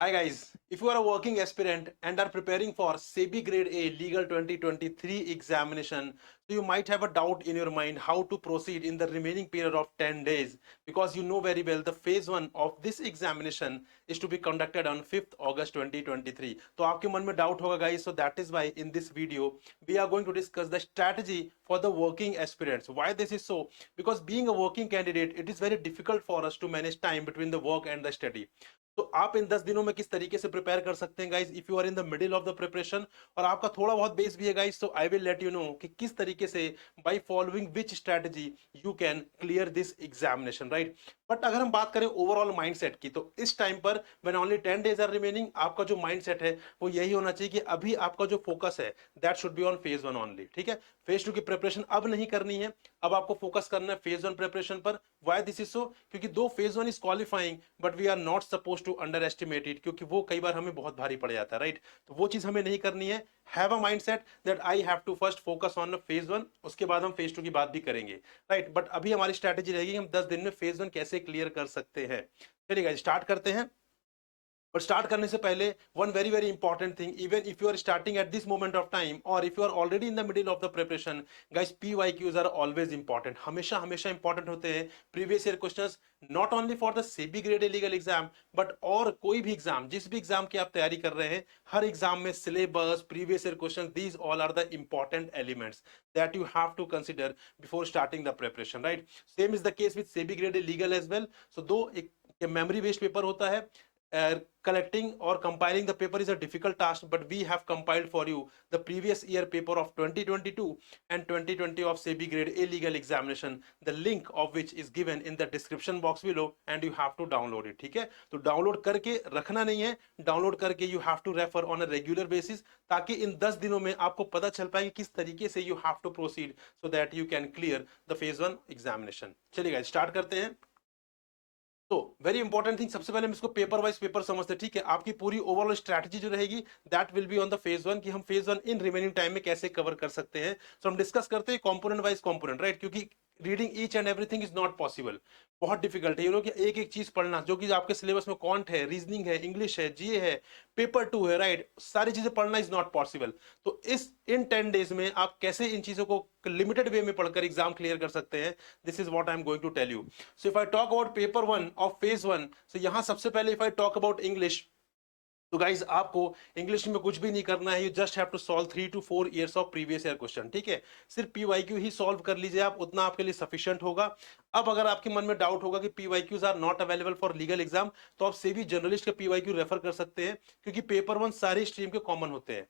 Hi guys, if you are a working aspirant and are preparing for SEBI Grade A Legal 2023 examination, so you might have a doubt in your mind how to proceed in the remaining period of 10 days because you know very well the phase 1 of this examination is to be conducted on 5th August 2023. तो आपके मन में doubt होगा guys, so that is why in this video we are going to discuss the strategy for the working aspirants. Why this is so? Because being a working candidate, it is very difficult for us to manage time between the work and the study. तो आप इन 10 दिनों में किस तरीके से prepare कर सकते हैं guys if you are in the middle of the preparation और आपका थोड़ा बहुत बेस भी है guys, so I will let you know कि किस तरीके से by following which strategy you can clear this examination, right. But अगर हम बात करें ओवरऑल माइंडसेट की, तो इस टाइम पर when only 10 days are remaining, आपका जो माइंडसेट है वो यही होना चाहिए कि अभी आपका जो फोकस है that should be on phase 1 only, ठीक है। फेज 2 की प्रिपरेशन अब नहीं करनी है, अब आपको फोकस करना है फेज 1 प्रिपरेशन पर। Why this is so? क्योंकि दो phase 1 is qualifying but we are not suppose to underestimate it, क्योंकि वो कई बार हमें बहुत भारी पड़ जाता है, राइट। तो वो चीज हमें नहीं करनी है। Have a mindset that I have to first focus on phase 1, उसके बाद हम फेज 2 की बात भी करेंगे, राइट। बट अभी हमारी स्ट्रैटेजी रहेगी कि हम 10 दिन में फेज 1 कैसे क्लियर कर सकते हैं। चलिए गाइस स्टार्ट करते हैं। और स्टार्ट करने से पहले one very very important thing, even if you are starting at this moment of time और if you are already in the middle of the preparation, guys PYQs are always important, हमेशा हमेशा important होते हैं। Previous year questions not only for the SEBI grade A legal exam but और कोई भी exam, जिस भी एग्जाम की आप तैयारी कर रहे हैं, हर एग्जाम में syllabus, previous year question, these all are the important elements that you have to consider before starting the preparation, right. Same is the case with SEBI grade A legal as well. So दो एक memory based paper होता है। Collecting or compiling the paper is a difficult task, but we have compiled for you the previous year paper of 2022 and 2020 of SEBI grade A legal examination, the link of which is given in the description box below and you have to download it, ठीक है। तो download करके रखना नहीं है, download करके you have to refer on a regular basis, ताकि इन 10 दिनों में आपको पता चल पाए कि किस तरीके से you have to proceed so that you can clear the phase 1 examination। चलिए गाइस स्टार्ट करते हैं। तो वेरी इंपॉर्टेंट थिंग, सबसे पहले हम इसको पेपर वाइज पेपर समझते हैं, ठीक है। आपकी पूरी ओवरऑल स्ट्रैटेजी जो रहेगी that will be on the phase 1 कि हम फेज 1 इन रिमेनिंग टाइम में कैसे कवर कर सकते हैं। सो हम डिस्कस करते हैं कंपोनेंट वाइज कंपोनेंट, राइट, क्योंकि reading each and everything is not possible. बहुत डिफिकल्ट है यू नो कि एक एक चीज पढ़ना, जो कि आपके सिलेबस में कॉन्ट है, रीजनिंग है, इंग्लिश है, जीए है, पेपर 2 है, राइट, सारी चीजें पढ़ना इज नॉट पॉसिबल। तो इस इन 10 डेज में आप कैसे इन चीजों को लिमिटेड वे में पढ़कर एग्जाम क्लियर कर सकते हैं, this is what I am going to tell you. So if I talk about paper 1 of phase 1, so यहां सबसे पहले if I talk about English, तो गाइज आपको इंग्लिश में कुछ भी नहीं करना है, you just have to solve 3 to 4 years of previous year question, ठीक है। सिर्फ PYQ ही सॉल्व कर लीजिए आप, उतना आपके लिए सफिशिएंट होगा। अब अगर आपके मन में डाउट होगा कि PYQs are not available for legal exam, तो आप सेबी जर्नलिस्ट के PYQ रेफर कर सकते हैं, क्योंकि पेपर 1 सारी स्ट्रीम के कॉमन होते हैं,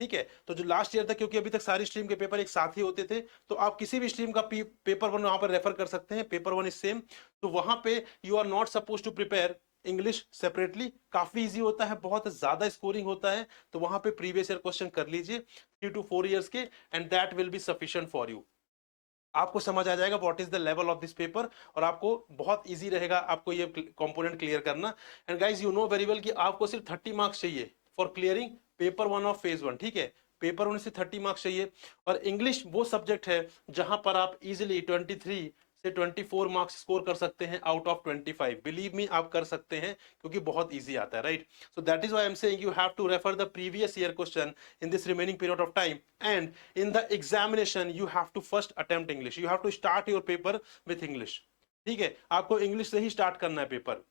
ठीक है। तो जो लास्ट ईयर था, क्योंकि अभी तक सारी स्ट्रीम के पेपर एक साथ ही होते थे, तो आप किसी भी स्ट्रीम का पेपर 1 वहां पर रेफर कर सकते हैं, पेपर 1 इज सेम। तो वहां पे you are not suppose to prepare English separately, काफी इजी होता है, बहुत ज्यादा स्कोरिंग होता है, तो वहां पे प्रीवियस ईयर क्वेश्चन कर लीजिए 3 to 4 इयर्स के, and that will be sufficient for you. आपको समझ आ जाएगा what is the level of this paper, और आपको बहुत इजी रहेगा आपको ये कंपोनेंट क्लियर करना। And guys you know very well कि आपको सिर्फ 30 मार्क्स चाहिए for clearing paper 1 of phase 1, ठीक है। पेपर 1 से 30 मार्क्स चाहिए, और इंग्लिश वो सब्जेक्ट है जहां पर आप इजिली 23 से 24 मार्क्स स्कोर कर सकते हैं आउट ऑफ 25। बिलीव मी, आप कर सकते हैं, क्योंकि बहुत इजी आता है, right. So that is why I am saying you have to refer the previous year question in this remaining period of time, and in the examination you have to first attempt English, you have to start your paper with English, ठीक है। आपको English से ही start करना है paper.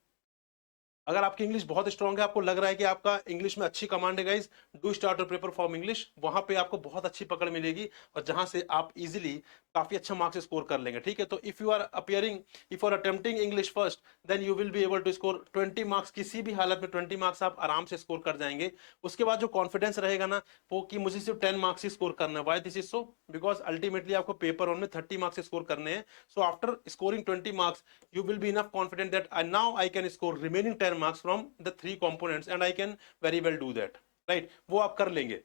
अगर आपकी English बहुत strong है, आपको लग रहा है कि आपका इंग्लिश में अच्छी कमांड है guys, do start your paper from English, वहां पे आपको बहुत अच्छी पकड़ मिलेगी, और जहां से आप इजीली काफी अच्छा मार्क्स स्कोर कर लेंगे, ठीक है। तो if you are appearing, if you are attempting English first, then you will be able to score 20 marks, किसी भी हालत में 20 मार्क्स आप आराम से स्कोर कर जाएंगे। उसके बाद जो कॉन्फिडेंस रहेगा ना, वो कि मुझे सिर्फ 10 मार्क्स ही स्कोर करना है। Why this is so? Because ultimately आपको पेपर 1 में 30 मार्क्स स्कोर करने हैं। So after scoring 20 marks, you will be enough confident that now I can score remaining 10 marks from the three components and I can very well do that, right। वो आप कर लेंगे।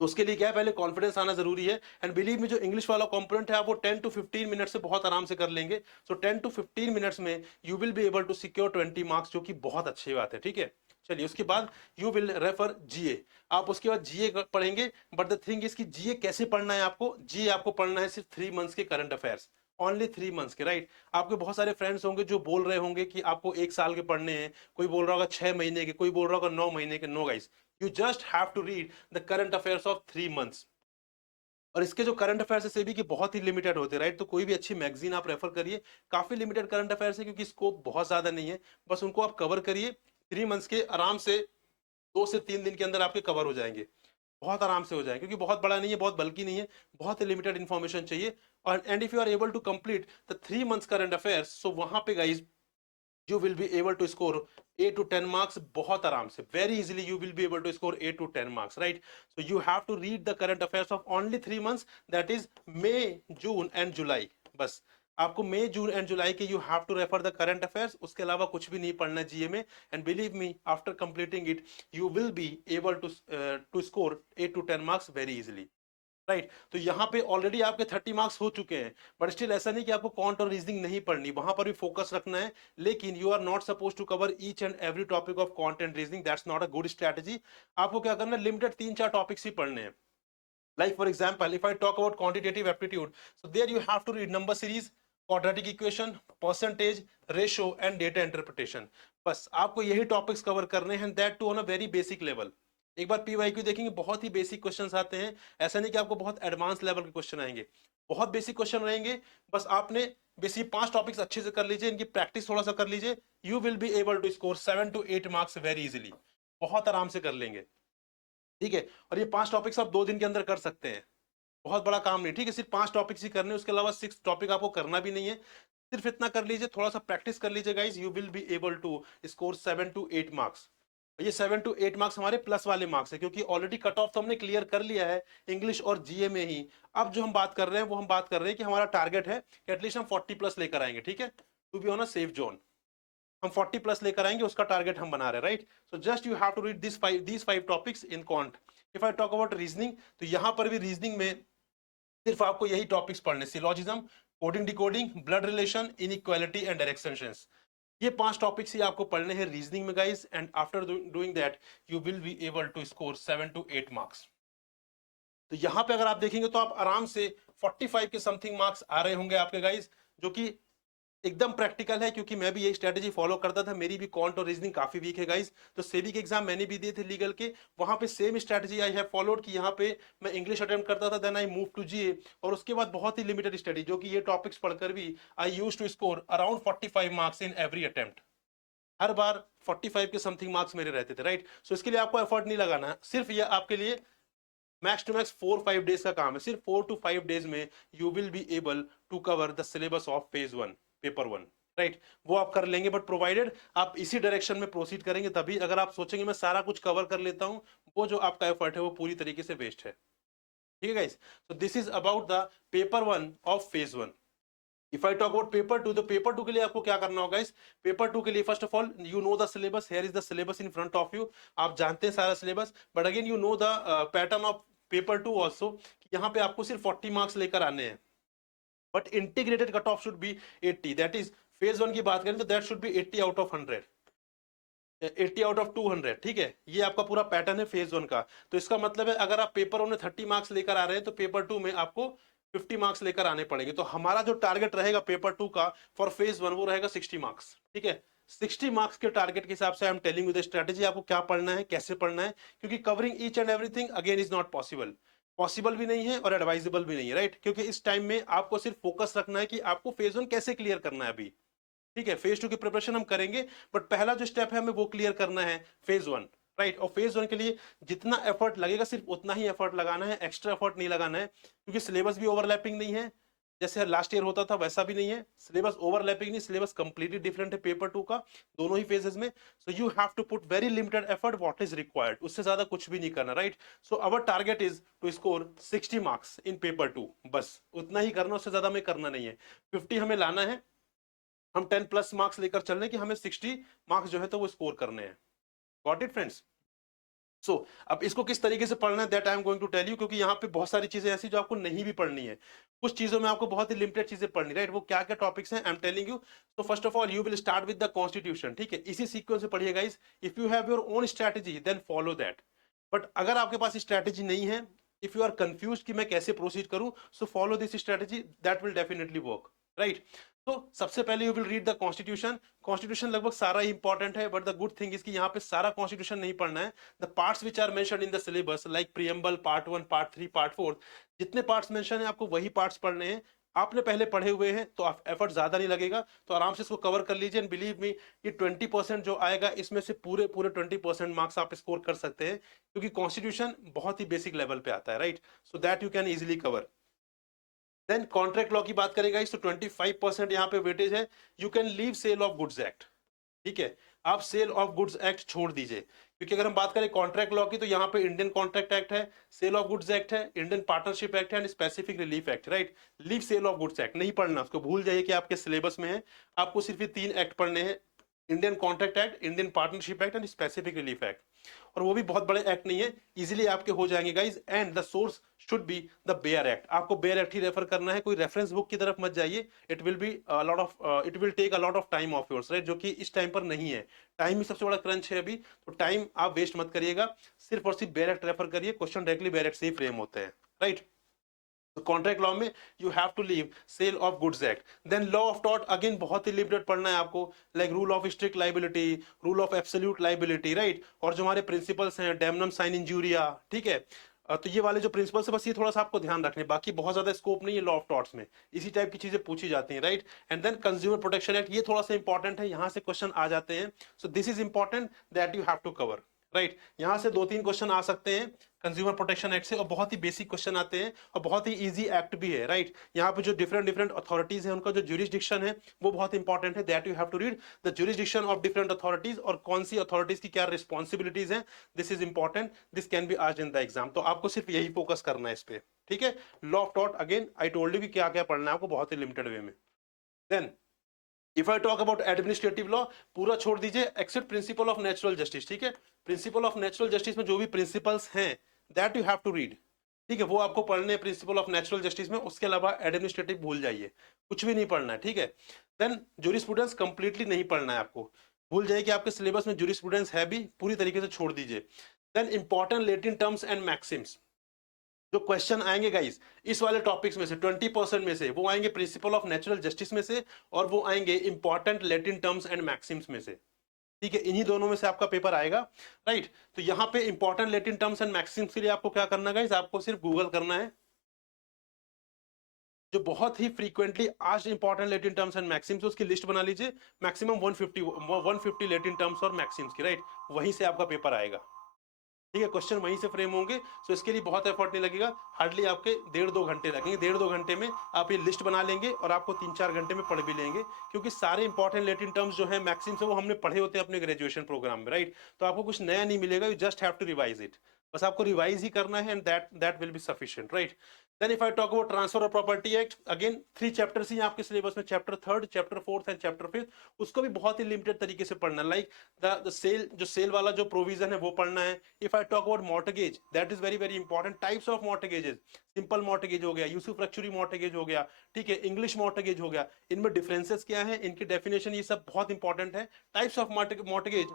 तो उसके लिए क्या है, पहले कॉन्फिडेंस आना जरूरी है, एंड बिलीव में जो इंग्लिश वाला कंपोनेंट है आप वो 10 to 15 मिनट से बहुत आराम से कर लेंगे। सो 10 to 15 मिनट्स में you will be able to secure 20 marks, जो कि बहुत अच्छी बात है, ठीक है। चलिए उसके बाद यू विल रेफर जीए, आप उसके बाद जीए पढ़ेंगे। बट द थिंग इज कि जीए कैसे पढ़ना है, आपको जीए आपको पढ़ना है सिर्फ 3 मंथ्स के करंट अफेयर्स, ओनली 3 मंथ्स के, राइट। आपके बहुत सारे फ्रेंड्स होंगे जो बोल रहे होंगे कि आपको 1 साल के पढ़ने हैं, कोई बोल रहा होगा 6 महीने के, कोई बोल रहा होगा 9 महीने के। No guys, you just have to read the current affairs of 3 months. और इसके जो करंट अफेयर्स है सेबी के बहुत ही लिमिटेड होते हैं, राइट। तो कोई भी अच्छी मैगजीन आप रेफर करिए, काफी लिमिटेड करंट अफेयर्स है क्योंकि स्कोप बहुत ज्यादा नहीं है। बस उनको आप कवर करिए, 3 मंथ्स के आराम से 2 से 3 दिन के अंदर आपके कवर हो जाएंगे, बहुत आराम से हो जाएंगे, क्योंकि बहुत बड़ा नहीं है, बहुत बल्कि नहीं है, बहुत ही लिमिटेड इन्फॉर्मेशन चाहिए। और and if you are able to complete the 3 months current affairs, so वहां पे guys you will be able to score 8 to 10 marks बहुत आराम से, very easily you will be able to score 8 to 10 marks, right? So you have to read the current affairs of only 3 months, that is May, June and July। बस आपको मई, जून and July के you have to refer the current affairs, उसके अलावा कुछ भी नहीं पढ़ना GA में। And believe me, after completing it you will be able to score 8 to 10 marks very easily, right. तो यहाँ पे ऑलरेडी आपके 30 मार्क्स हो चुके हैं, बट स्टिल ऐसा नहीं कि आपको क्वांट और रीजनिंग नहीं पढ़नी, वहां पर भी फोकस रखना है। लेकिन you are not suppose to cover each and every topic of quant and reasoning, that's not a good strategy. आपको क्या करना है, लिमिटेड 3-4 टॉपिक्स ही पढ़ने हैं। Like for example, if I talk about quantitative aptitude, so there you have to read number series, quadratic equation, percentage, ratio and data interpretation। बस आपको यही topics cover करने हैं, that too on a very basic level. एक बार PYQ देखेंगे, बहुत ही basic questions आते हैं, ऐसा नहीं कि आपको बहुत एडवांस लेवल के क्वेश्चन आएंगे, बहुत बेसिक क्वेश्चन रहेंगे। बस आपने बेसिक 5 टॉपिक्स अच्छे से कर लीजिए, इनकी प्रैक्टिस थोड़ा सा कर लीजिए, you will be able to score 7 to 8 marks very easily, बहुत आराम से कर लेंगे, ठीक है। और ये 5 टॉपिक्स आप 2 दिन के अंदर कर सकते हैं, बहुत बड़ा काम नहीं, ठीक है। सिर्फ 5 टॉपिक्स ही करने, उसके अलावा 6 टॉपिक आपको करना भी नहीं है। सिर्फ इतना कर लीजिए, थोड़ा सा प्रैक्टिस कर लीजिए guys, you will be able to score 7 to 8 marks. ये 7 to 8 मार्क्स हमारे प्लस वाले मार्क्स है, क्योंकि ऑलरेडी कट ऑफ तो हमने क्लियर कर लिया है इंग्लिश और जीए में ही। अब जो हम बात कर रहे हैं वो हम बात कर रहे हैं कि हमारा टारगेट है कि एटलीस्ट हम 40+ लेकर आएंगे, ठीक है, to be on a safe zone. हम 40+ लेकर आएंगे, उसका टारगेट हम बना रहे हैं, right. So just you have to read these 5 topics in quant. If I talk about reasoning, तो यहां पर भी रीजनिंग में सिर्फ आपको यही टॉपिक्स पढ़ने, syllogism, coding decoding, blood relation, inequality and directions. ये 5 टॉपिक्स ही आपको पढ़ने हैं रीजनिंग में guys, and after doing that you will be able to score 7 to 8 marks. तो यहाँ पे अगर आप देखेंगे तो आप आराम से 45 के समथिंग मार्क्स आ रहे होंगे आपके गाइस, जो कि एकदम प्रैक्टिकल है, क्योंकि मैं भी यही स्ट्रेटेजी फॉलो करता था। मेरी भी क्वांट और रीजनिंग काफी वीक है गाइस, तो सेबी के एग्जाम मैंने भी दिए थे लीगल के, वहां पे same strategy I have followed कि यहाँ पे मैं इंग्लिश अटेम्प्ट करता था, देन आई मूव टू जीए, और उसके बाद बहुत ही लिमिटेड स्टडी, जो कि ये टॉपिक्स पढ़कर भी I used to score around 45 marks in every attempt. हर बार 45 के समथिंग मार्क्स मेरे रहते थे, राइट। सो इसके लिए आपको एफर्ट नहीं लगाना है, सिर्फ ये आपके लिए मैक्स टू मैक्स 4-5 डेज का काम है। सिर्फ 4 to 5 डेज में you will be able to cover the syllabus of phase 1, paper 1, right. वो आप कर लेंगे, बट प्रोवाइडेड आप इसी डायरेक्शन में प्रोसीड करेंगे तभी। अगर आप सोचेंगे मैं सारा कुछ कवर कर लेता हूं, वो जो आपका एफर्ट है वो पूरी तरीके से वेस्ट है, ठीक है guys. So this is about the paper 1 of phase 1। If I talk about paper 2, तो पेपर 2 के लिए आपको क्या करना होगा इस पेपर 2 के लिए, first of all you know the syllabus, here is the syllabus in front of you. आप जानते हैं सारा syllabus, but again you know the pattern of paper 2 also, यहाँ पे आपको सिर्फ 40 मार्क्स लेकर आने हैं, but integrated cut off should be 80, that is phase 1 की बात करें तो that should be 80 out of 100, 80 out of 200, ठीक है। ये आपका पूरा पैटर्न है फेज 1 का। तो इसका मतलब है अगर आप पेपर 1 में 30 मार्क्स लेकर आ रहे हैं, तो पेपर 2 में आपको 50 मार्क्स लेकर आने पड़ेंगे। तो हमारा जो टारगेट रहेगा पेपर 2 का फॉर फेज 1, वो रहेगा 60 मार्क्स, ठीक है। 60 मार्क्स के टारगेट के हिसाब से आई am telling you the strategy, आपको क्या पढ़ना है, कैसे पढ़ना है, क्योंकि covering each and everything again is not possible, possible भी नहीं है और एडवाइजेबल भी नहीं है, राइट। क्योंकि इस टाइम में आपको सिर्फ फोकस रखना है कि आपको फेज 1 कैसे क्लियर करना है अभी, ठीक है। फेज 2 की प्रिपरेशन हम करेंगे, बट पहला जो स्टेप है हमें वो क्लियर करना है फेज 1, राइट। और फेज 1 के लिए जितना एफर्ट लगेगा सिर्फ उतना ही एफर्ट लगाना है, एक्स्ट्रा एफर्ट नहीं लगाना है, क्योंकि सिलेबस भी ओवरलैपिंग नहीं है, जैसे लास्ट ईयर होता था वैसा भी नहीं है। सिलेबस ओवरलैपिंग नहीं, सिलेबस कंप्लीटली डिफरेंट है पेपर 2 का, दोनों ही फेजेस में। So you have to put very limited effort, what is required, उससे ज्यादा कुछ भी नहीं करना, right. So our target is to score 60 marks in paper 2, बस उतना ही करना, उससे ज्यादा हमें करना नहीं है। 50 हमें लाना है, हम 10+ मार्क्स लेकर चल रहे हैं कि हमें 60 मार्क्स जो है तो वो स्कोर करने हैं। Got it friends. सो अब इसको किस तरीके से पढ़ना है, that I am going to tell you, क्योंकि यहाँ पे बहुत सारी चीजें ऐसी जो आपको नहीं भी पढ़नी है, कुछ चीजों में आपको बहुत ही लिमिटेड चीजें पढ़नी, राइट। वो क्या क्या टॉपिक्स हैं आई एम टेलिंग यू। तो first of all you will start with the constitution, ठीक है, इसी सीक्वेंस से पढ़िए guys. If you have your own strategy then follow that, but अगर आपके पास स्ट्रेटेजी नहीं है, इफ यू आर कंफ्यूज कि मैं कैसे प्रोसीड करूं, so follow this strategy, that will definitely work, right. तो सबसे पहले you will read the constitution. Constitution लगभग सारा ही इंपॉर्टेंट है, but the good thing is कि यहाँ पे सारा कॉन्स्टिट्यूशन नहीं पढ़ना है। The parts which are mentioned in the syllabus like preamble, part 1, part 3, part 4, जितने पार्ट्स मेंशन है आपको वही पार्ट्स पढ़ने हैं। आपने पहले पढ़े हुए हैं तो एफर्ट ज्यादा नहीं लगेगा, तो आराम से इसको कवर कर लीजिए। एंड बिलीव मी, ये 20% जो आएगा इसमें से पूरे पूरे 20% मार्क्स आप स्कोर कर सकते हैं, क्योंकि कॉन्स्टिट्यूशन बहुत ही बेसिक लेवल पे आता है, right. So that you can easily cover. Then contract law की बात करेगा इस, तो 25% यहाँ पे वेटेज है। You can leave sale of goods act, ठीक है, आप सेल ऑफ गुड्स एक्ट छोड़ दीजिए, क्योंकि अगर हम बात करें कॉन्ट्रैक्ट लॉ की तो यहाँ पे इंडियन कॉन्ट्रैक्ट एक्ट है, सेल ऑफ गुड्स एक्ट है, इंडियन पार्टनरशिप एक्ट है and specific relief act, right. Leave sale of goods act नहीं पढ़ना, उसको भूल जाइए कि आपके सिलेबस में है। आपको सिर्फ ये 3 एक्ट पढ़ने हैं, Indian contract act, Indian partnership act and specific relief act, और वो भी बहुत बड़े एक्ट नहीं है, इजीली आपके हो जाएंगे guys. And the source should be the bare act, आपको बेयर एक्ट ही रेफर करना है, कोई रेफरेंस बुक की तरफ मत जाइए। It will be lot of, it will take a lot of time of yours, right, जो कि इस टाइम पर नहीं है। टाइम ही सबसे बड़ा क्रंच है अभी, तो टाइम आप वेस्ट मत करिएगा, सिर्फ और सिर्फ बेयर एक्ट रेफर करिए, क्वेश्चन डायरेक्टली बेयर एक्ट से ही फ्रेम होते हैं, राइट। तो कॉन्ट्रैक्ट लॉ में you have to leave sale of goods act. Then law of tort, again बहुत ही लिमिटेड पढ़ना है आपको, like rule of strict liability, rule of absolute liability, right, और जो हमारे प्रिंसिपल्स हैं, डेमनम साइन इंजूरिया, ठीक है। तो ये वाले जो प्रिंसिपल्स है बस ये थोड़ा सा आपको ध्यान रखने, बाकी बहुत ज्यादा स्कोप नहीं है लॉ ऑफ टॉर्ट्स में, इसी टाइप की चीजें पूछी जाती हैं, right. And then consumer protection act, ये थोड़ा सा इंपॉर्टेंट है, यहाँ से क्वेश्चन आ जाते हैं, so this is important that you have to cover, right. यहाँ से 2-3 क्वेश्चन आ सकते हैं कंज्यूमर प्रोटेक्शन एक्ट से, और बहुत ही बेसिक क्वेश्चन आते हैं और बहुत ही इजी एक्ट भी है, राइट। यहाँ पे जो डिफरेंट डिफरेंट अथॉरिटीज है उनका जो ज्यूरिसडिक्शन है वो बहुत इंपॉर्टेंट है, that you have to read the jurisdiction of different authorities, और कौन सी अथॉरिटीज की क्या रिस्पॉन्सिबिलिटीज है, this is important, this can be asked in the exam, तो आपको सिर्फ यही फोकस करना है इस पे, ठीक है। Law of tort, again I told you कि क्या क्या पढ़ना है आपको बहुत ही लिमिटेड वे में। Then if I talk about administrative law, पूरा छोड़ दीजिए except principle of natural justice, ठीक है। प्रिंसिपल ऑफ नेचुरल जस्टिस में जो भी प्रिंसिपल्स हैं that you have to read, ठीक है, वो आपको पढ़ने हैं प्रिंसिपल ऑफ नेचुरल जस्टिस में, उसके अलावा एडमिनिस्ट्रेटिव भूल जाइए, कुछ भी नहीं पढ़ना है, ठीक है। देन जूरिस्प्रूडेंस कंप्लीटली नहीं पढ़ना है आपको, भूल जाइए कि आपके सिलेबस में जूरिस्प्रूडेंस है भी, पूरी तरीके से छोड़ दीजिए। Then important Latin terms and maxims, जो क्वेश्चन आएंगे गाइस इस वाले टॉपिक्स में से 20% में से, वो आएंगे प्रिंसिपल ऑफ नेचुरल जस्टिस में से, और वो आएंगे important Latin terms and Maxim's में से, ठीक है, इन्हीं दोनों में से आपका पेपर आएगा, राइट। तो यहाँ पे important Latin terms and Maxim's के लिए आपको क्या करना है गाइस, आपको सिर्फ गूगल करना है, जो बहुत ही फ्रीक्वेंटली आज important Latin terms and Maxim's, उसकी लिस्ट बना लीजिए, मैक्सिमम 150 लैटिन टर्म्स और मैक्सिम्स की, राइट, वहीं से आपका पेपर आएगा, ठीक है, क्वेश्चन वहीं से फ्रेम होंगे। सो इसके लिए बहुत एफर्ट नहीं लगेगा, हार्डली आपके 1.5-2 घंटे लगेंगे, 1.5-2 घंटे में आप ये लिस्ट बना लेंगे और आपको 3-4 घंटे में पढ़ भी लेंगे, क्योंकि सारे इंपॉर्टेंट लैटिन टर्म्स जो है मैक्सिम्स है वो हमने पढ़े होते हैं अपने ग्रेजुएशन प्रोग्राम में, राइट। तो आपको कुछ नया नहीं मिलेगा, you just have to revise it, बस आपको रिवाइज ही करना है, and that will be sufficient, right. Then if I talk about transfer of property act, again 3 chapters ही आपके सिलेबस में, चैप्टर 3, चैप्टर 4 एंड चैप्टर 5, उसको भी बहुत ही लिमिटेड तरीके से पढ़ना, लाइक द सेल, जो सेल वाला जो प्रोविजन है वो पढ़ना है। If I talk about mortgage, that is very very important, types of mortgages, simple mortgage हो गया, यूसुफ लक्ष्यूरी मॉर्टगेज हो गया, ठीक है, इंग्लिश मॉर्टगेज हो गया, इनमें डिफरेंसेस क्या है, इनकी डेफिनेशन, ये सब बहुत इंपॉर्टेंट है। Types of mortgage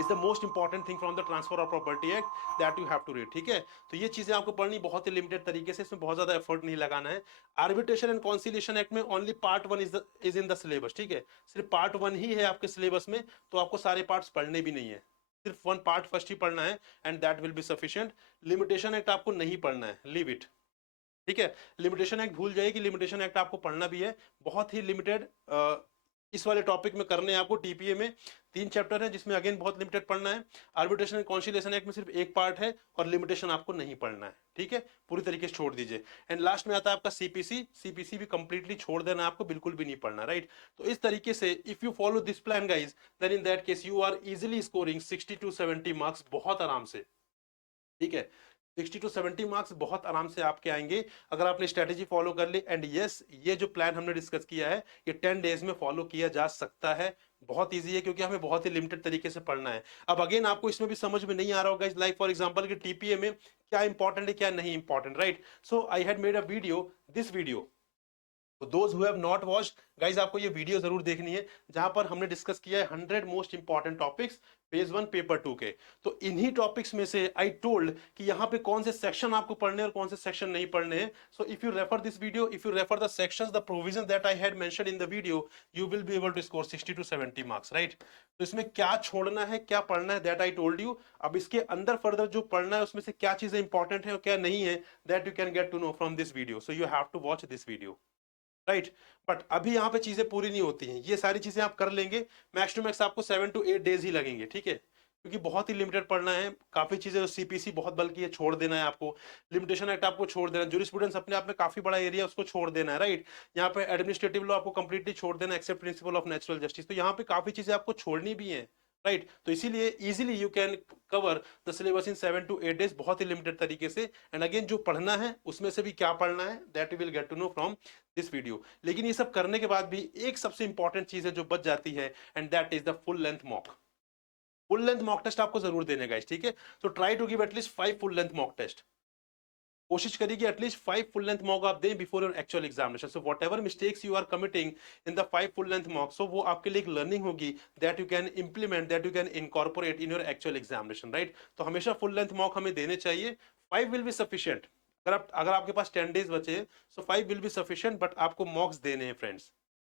is the most important thing from the transfer of property act that you have to read, ठीक है। तो ये चीजें आपको पढ़नी बहुत ही लिमिटेड तरीके से, इसमें बहुत ज्यादा एफर्ट नहीं लगाना है। आर्बिट्रेशन एंड कॉन्सिलिएशन एक्ट में only part 1 is in the syllabus, ठीक है, सिर्फ पार्ट 1 ही है आपके सिलेबस में, तो आपको सारे पार्ट्स पढ़ने भी नहीं है, सिर्फ 1 पार्ट फर्स्ट ही पढ़ना है, and that will be sufficient. Limitation act आपको नहीं पढ़ना है, लीव इट, ठीक है। लिमिटेशन एक्ट भूल जाइए कि लिमिटेशन एक्ट आपको पढ़ना भी है, बहुत ही लिमिटेड इस वाले टॉपिक में करने हैं आपको। टीपीए में 3 चैप्टर है जिसमें अगेन बहुत लिमिटेड पढ़ना है। आर्बिट्रेशन एंड कॉन्सिलिएशन एक्ट में सिर्फ 1 पार्ट है और लिमिटेशन आपको नहीं पढ़ना है, ठीक है, पूरी तरीके से छोड़ दीजिए। एंड लास्ट में आता है आपका सीपीसी, सीपीसी भी कंप्लीटली छोड़ देना, आपको बिल्कुल भी नहीं पढ़ना, राइट। तो इस तरीके से if you follow this plan guys, then in that case you are easily scoring 60 to 70 marks बहुत आराम से, ठीक है, 60 to 70 मार्क्स बहुत आराम से आपके आएंगे अगर आपने स्ट्रेटेजी फॉलो कर ली। एंड यस, ये जो प्लान हमने डिस्कस किया है ये 10 डेज में फॉलो किया जा सकता है, बहुत इजी है, क्योंकि हमें बहुत ही लिमिटेड तरीके से पढ़ना है। अब अगेन आपको इसमें भी समझ में नहीं आ रहा होगा, लाइक फॉर एग्जांपल कि टीपीए में क्या इंपॉर्टेंट है क्या नहीं important, right. So I had made a video, this video, तो those who have not watched guys, आपको ये वीडियो जरूर देखनी है, जहां पर हमने डिस्कस किया है 100 most important topics phase 1 paper 2 के। तो इन्हीं टॉपिक्स में से आई टोल्ड कि यहाँ पे कौन से सेक्शन आपको पढ़ने हैं और कौन से सेक्शन नहीं पढ़ने हैं। So if you refer this video, if you refer the sections, the provision that I had mentioned in the video, you will be able to score 60 to 70 marks, right. तो इसमें क्या छोड़ना है, क्या पढ़ना है, दैट आई टोल्ड यू। अब इसके अंदर फर्दर जो पढ़ना है उसमें से क्या चीजें इंपॉर्टेंट है और क्या नहीं है, that you can get to know from this video. So you have to watch this video, right. But अभी यहाँ पे चीजें पूरी नहीं होती हैं, ये सारी चीजें आप कर लेंगे, मैक्स टू मैक्स आपको 7 to 8 डेज ही लगेंगे, ठीक है, क्योंकि बहुत ही लिमिटेड पढ़ना है। काफी चीजें सीपीसी बहुत बल्कि है, छोड़ देना है आपको, लिमिटेशन एक्ट आपको छोड़ देना है, जूरिस्प्रूडेंस अपने आप में काफी बड़ा एरिया उसको छोड़ देना है, राइट। यहाँ पे एडमिनिस्ट्रेटिव लॉ आपको कंप्लीटली छोड़ देना है except principle of natural justice. तो यहाँ पे काफी चीजें आपको छोड़नी भी है, राइट। तो इसीलिए easily you can cover the syllabus in 7 to 8 days, बहुत ही लिमिटेड तरीके से। एंड अगेन जो पढ़ना है उसमें से भी क्या पढ़ना है, that you will get to know from this video. लेकिन ये सब करने के बाद भी एक सबसे इंपॉर्टेंट चीज है जो बच जाती है, and that is the full length mock. Full length mock test आपको जरूर देने गाइस, ठीक है। तो try to give at least 5 full length mock test. कोशिश करिए कि एटलीस्ट 5 फुल लेंथ मॉक आप दें before your actual examination. So whatever mistakes you are committing in the 5 full length mock, so वो आपके लिए एक लर्निंग होगी, that you can implement, that you can incorporate in your actual examination, right. तो हमेशा full length mock हमें देने चाहिए। 5 विल बी सफिशिएंट। अगर आपके पास 10 डेज बचे, सो 5 विल बी सफिशिएंट, बट आपको मॉक्स देने हैं फ्रेंड्स,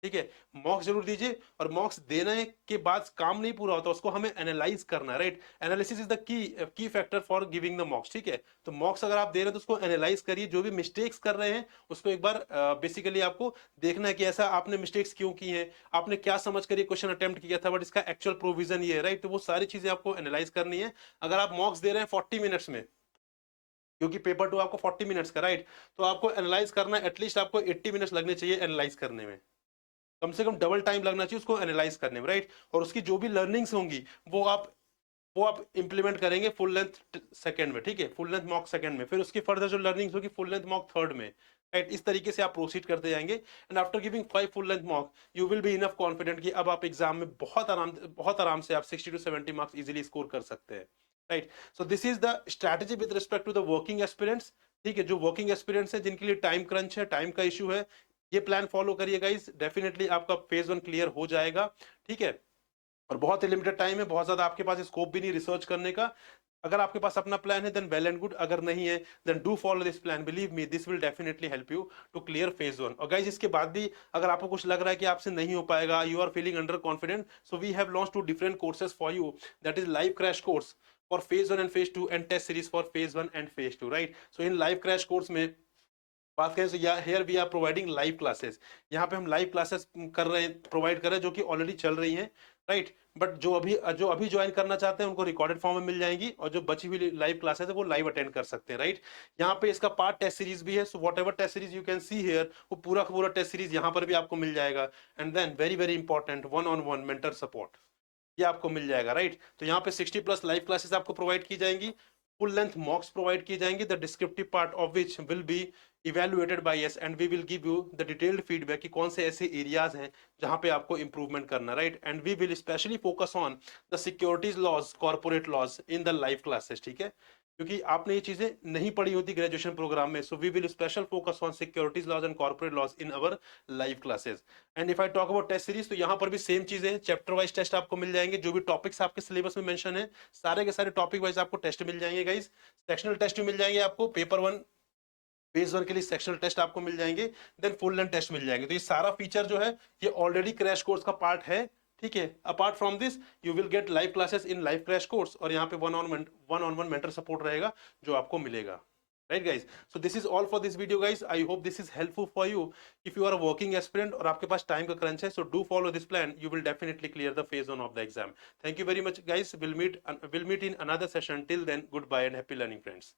ठीक है। मॉक्स जरूर दीजिए, और मॉक्स देने के बाद काम नहीं पूरा होता, उसको हमें एनालाइज करना है, right. Analysis is the key factor for giving the मॉक्स, ठीक है। तो मॉक्स अगर आप दे रहे हैं तो उसको एनालाइज करिए, जो भी मिस्टेक्स कर रहे हैं उसको एक बार बेसिकली आपको देखना है कि ऐसा आपने मिस्टेक्स क्यों की हैं, आपने क्या समझ कर ये क्वेश्चन अटेम्प्ट किया था, बट इसका एक्चुअल प्रोविजन ये है, राइट। तो वो सारी चीजें आपको एनालाइज करनी है। अगर आप मॉक्स दे रहे हैं 40 मिनट्स में, क्योंकि पेपर 2 आपको 40 मिनट्स का, राइट, तो आपको एनालाइज करना है, एटलीस्ट आपको 80 मिनट्स लगने चाहिए एनालाइज करने में, कम से कम डबल टाइम लगना चाहिए उसको एनालाइज करने में, राइट। और उसकी जो भी लर्निंग्स होंगी वो आप इंप्लीमेंट करेंगे फुल लेंथ सेकंड में, ठीक है, फुल लेंथ मॉक सेकंड में, फिर उसकी फर्दर जो लर्निंग्स होगी फुल लेंथ मॉक थर्ड में, राइट। इस तरीके से आप प्रोसीड करते जाएंगे, and after giving 5 full length mock you will be enough confident कि अब आप एग्जाम में बहुत आराम से आप 60 to 70 मार्क्स इजीली स्कोर कर सकते हैं, right. So this is the strategy with respect to the working aspirants, ठीक है। जो वर्किंग एस्पिरेंट्स है, जिनके लिए टाइम क्रंच है, टाइम का इशू है, ये प्लान फॉलो करिए गाइस, डेफिनेटली आपका फेज 1 क्लियर हो जाएगा, ठीक है। और बहुत ही लिमिटेड टाइम है, बहुत ज्यादा आपके पास स्कोप भी नहीं रिसर्च करने का। अगर आपके पास अपना प्लान है देन वेल एंड गुड, अगर नहीं है then do follow this plan, believe me this will definitely help you to clear phase 1। और गाइस इसके बाद भी अगर आपको कुछ लग रहा है कि आपसे नहीं हो पाएगा, you are feeling under confident, so we have launch 2 different courses for you, that is live crash course for phase 1 and phase 2 and test series for phase 1 and phase 2, right. So in live crash course में बात करें तो here we are providing live classes, यहाँ पे हम live classes कर रहे हैं, प्रोवाइड कर रहे हैं, जो कि ऑलरेडी चल रही हैं, राइट। बट जो अभी ज्वाइन करना चाहते हैं उनको रिकॉर्डेड फॉर्म में मिल जाएंगी, और जो बची हुई लाइव क्लासेस है वो लाइव अटेंड कर सकते हैं, राइट। यहाँ पे इसका पार्ट टेस्ट सीरीज भी है, so whatever test series you can see here, वो पूरा का पूरा टेस्ट सीरीज यहाँ पर भी आपको मिल जाएगा। And then very very important, 1-on-1 mentor support, ये आपको मिल जाएगा, राइट। तो यहाँ पे 60+ लाइव क्लासेस आपको प्रोवाइड की जाएंगी, फुल लेंथ मॉक्स प्रोवाइड की जाएंगी, the descriptive part of which will be evaluated by us, and we will give you the detailed feedback कि कौन से ऐसे एरियाज हैं जहां पे आपको इंप्रूवमेंट करना, right. And we will specially focus on the securities laws, corporate laws in the live classes, ठीक है, क्योंकि आपने ये चीजें नहीं पढ़ी होती ग्रेजुएशन प्रोग्राम में। So we will special focus on securities laws and corporate laws in our live classes. And if I talk about test series, तो यहाँ पर भी सेम चीजें हैं, चैप्टर वाइज टेस्ट आपको मिल जाएंगे, जो भी टॉपिक्स आपके सिलेबस में मेंशन है सारे के सारे टॉपिक वाइज आपको टेस्ट मिल जाएंगे गाइस। सेक्शनल टेस्ट भी मिल जाएंगे आपको, पेपर 1 फेज 1 के लिए सेक्शनल टेस्ट आपको मिल जाएंगे, देन फुल लेंथ टेस्ट मिल जाएंगे। तो ये सारा फीचर जो है ये ऑलरेडी क्रैश कोर्स का पार्ट है, ठीक है। Apart from this you will get live classes in live crash course, और यहाँ पे one on one mentor support रहेगा जो आपको मिलेगा, right guys. So this is all for this video guys, I hope this is helpful for you if you are a working aspirant और आपके पास टाइम का क्रंच है। So do follow this plan, you will definitely clear the phase 1 of the exam. Thank you very much guys, will meet in another session, till then goodbye and happy learning friends.